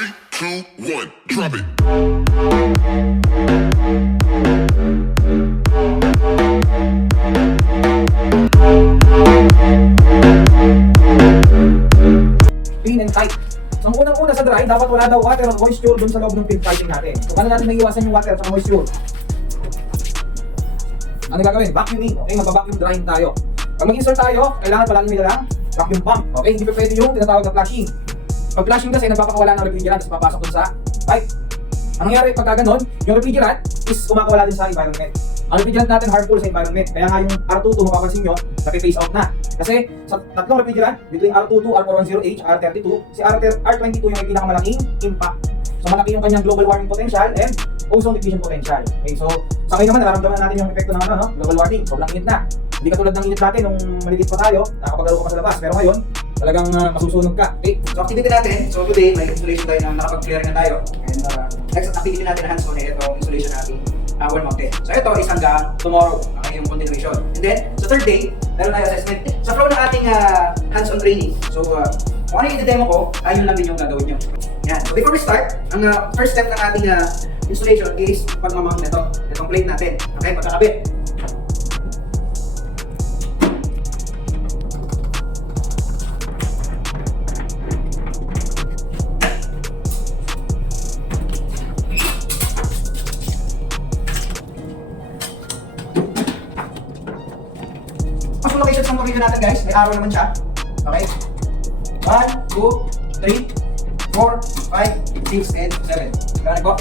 3, 2, 1, drop it. Clean and tight. So, ang unang-una sa dry, dapat wala daw water or moisture dun sa loob ng pin piping natin. So, paano natin naiiwasan yung water at moisture? Ano gagawin? Vacuuming. Okay, magba-vacuum drying tayo. Pag mag-insert tayo, kailangan palagi may dalang vacuum pump. Okay, hindi pa pwede yung tinatawag na flushing. Pag flushing kasi, nagpapakawala ng refrigerant at papasok dun sa pipe. Ang nangyari pagka ganon, yung refrigerant is kumakawala din sa environment. Ang refrigerant natin harmful sa environment. Kaya nga yung R22, mapapansin nyo, napi-phase out na. Kasi sa tatlong refrigerant, between R22, R410H, R32, si R22 yung may pinakamalaking impact. So malaki yung kanyang global warming potential and ozone depletion potential. Okay, so sa ngayon naman, nararamdaman natin yung epekto ng global warming. Sobrang init na. Hindi katulad ng init natin nung maliit pa tayo, nakapaglaro ka pa sa labas. Pero ngayon, talagang masusunog ka. Okay, so activity natin, so today may installation tayo na nakapag-clear na tayo. And next activity natin na hands-on ay itong installation natin wall mounted. So ito is hanggang tomorrow, yung continuation. And then, sa third day, meron tayo assessment. Sa flow ng ating hands-on training, so kung ano yung i-demo ko, ayun lang din yung gagawin nyo. Yan. So before we start, ang first step ng ating installation is pagmamount nito, itong plate natin. Okay, pagkakabit. Mas locations ng video natin guys, may arrow naman siya. Okay? 1, 2, 3, 4, 5, 6, and 7. Ganun po.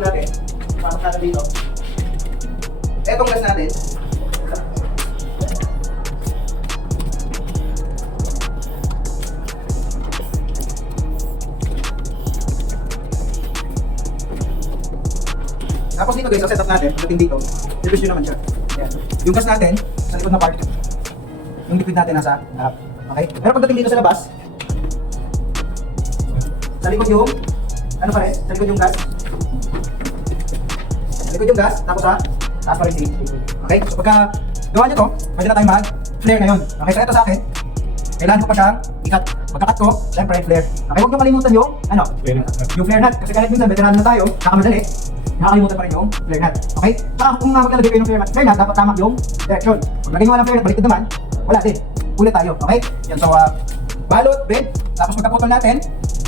Natin. Pasok natin dito. Etong gas natin. Tapos dito guys, ang setup natin, pagdating dito, i-push nyo naman siya. Ayan. Yung gas natin, sa likod na part, yung liquid natin nasa harap. Okay? Pero pagdating dito sa labas, sa likod yung, ano pa rin, sa likod yung gas, likod yung gas, tapos taas pa rin si liquid. Okay? So pagka gawa nyo to, pwede na tayong mag-flare ngayon. Okay? So ito sa akin, kailangan ko pa siyang ikat. Pagka-cut ko, syempre flare. Okay? Huwag nyo kalimutan yung, yung flare nut. Kasi kahit minsan, veteran na tayo, nakamadali, nakakalimutan pa rin yung flare nut. Okay? Saka kung maglalagay kayo ng flare nut, dapat tama yung direction. Pag lagay nyo ng flare nut, baliktad naman, wala din. Ulit tayo. Okay? Yan. So, balot, bed, tapos pagkaputol natin,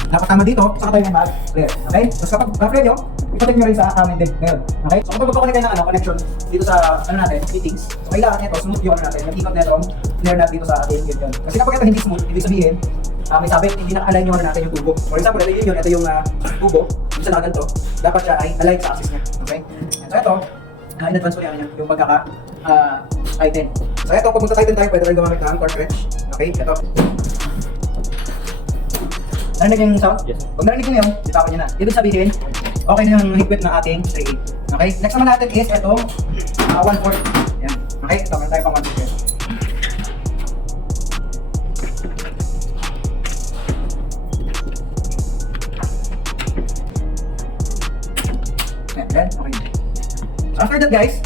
dapat tama dito, saka tayo may mag-flare. Okay? Tapos kapag flare nyo, ipatik nyo rin sa amin din ngayon. Okay? So kapag magpapanik kayo ng connection dito sa natin, fittings, so kailangan ito, smooth yung natin, yung ikot na itong flare nut dito sa ating yun. Kasi kapag ito hindi smooth, ibig sabihin, may sabit, hindi naka-align yung natin yung tubo. For example, ito yung tubo, yung sa nakaganto, dapat siya ay align sa axis niya. Okay? So ito, in advance ko yan yung pagkaka-tighten. So ito, kung magta-tighten tayo, pwede rin gumamit ng torque wrench. Okay? Ito. Narinig niyo yung sound? Yes. Pag narinig niyo yun, bitawan niyo na. Ibig sabihin, okay na yung higpit ng ating straight aid. Okay? Next naman natin is itong 1/4. Yan. Okay? Ito, meron tayo pang 1/4. Yan. Okay. So after that guys,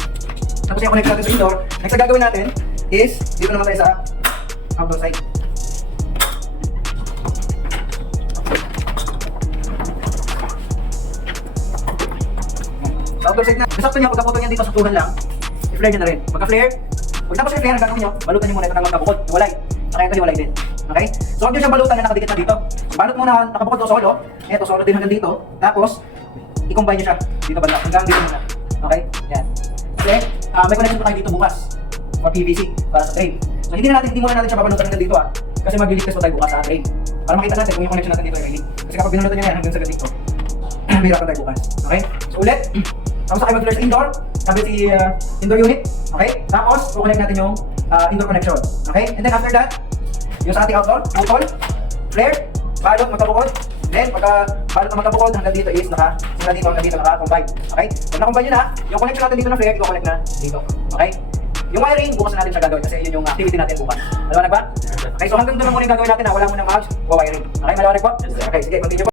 tapos yung connect natin sa indoor, next na gagawin natin is, dito naman tayo sa outdoor side. Outdoor side na. Nasakto niya, pagkaputol niya dito sa tuhan lang, i-flare niya na rin. Pagka-flare, pagkatapos i-flare, ang gagawin niyo, balutan niyo muna ito ng magkabukod. Iwalay. Saka ito hiwalay din. Okay? So huwag niyo siyang balutan na nakadikit na dito. Balot muna, nakabukod to solo. Ito, solo din hanggang dito. Tapos, i-combine niyo siya dito banda. Hanggang dito muna. Okay? Yan. Kasi, may connection pa tayo dito bukas. For PVC, para sa drain. So hindi muna natin siya babalutan hanggang dito kasi mag-liligtas pa tayo bukas sa drain. Para makita natin kung yung connection natin dito ay may. Kasi kapag binalutan niyo yan hanggang sa dito, mahirapan tayo bukas. Okay? So ulit, tapos sa mag-flare sa indoor, sabi si indoor unit. Okay? Tapos, kukonect natin yung indoor connection. Okay? And then after that, yung sa ating outdoor, putol, flare, balot, magkabukod. Then, pagka balot na magkabukod, hanggang dito is hanggang dito naka-combine. Okay? Pag na-combine nyo na, yung connection natin dito na flare, i-connect na dito. Okay? Yung wiring, bukas na natin siya gagawin kasi yun yung activity natin bukas. Maliwanag ba? Okay, so hanggang doon lang muna yung gagawin natin ha. Wala muna mouse o wiring. Okay, maliwanag po? Okay, sige, continue po.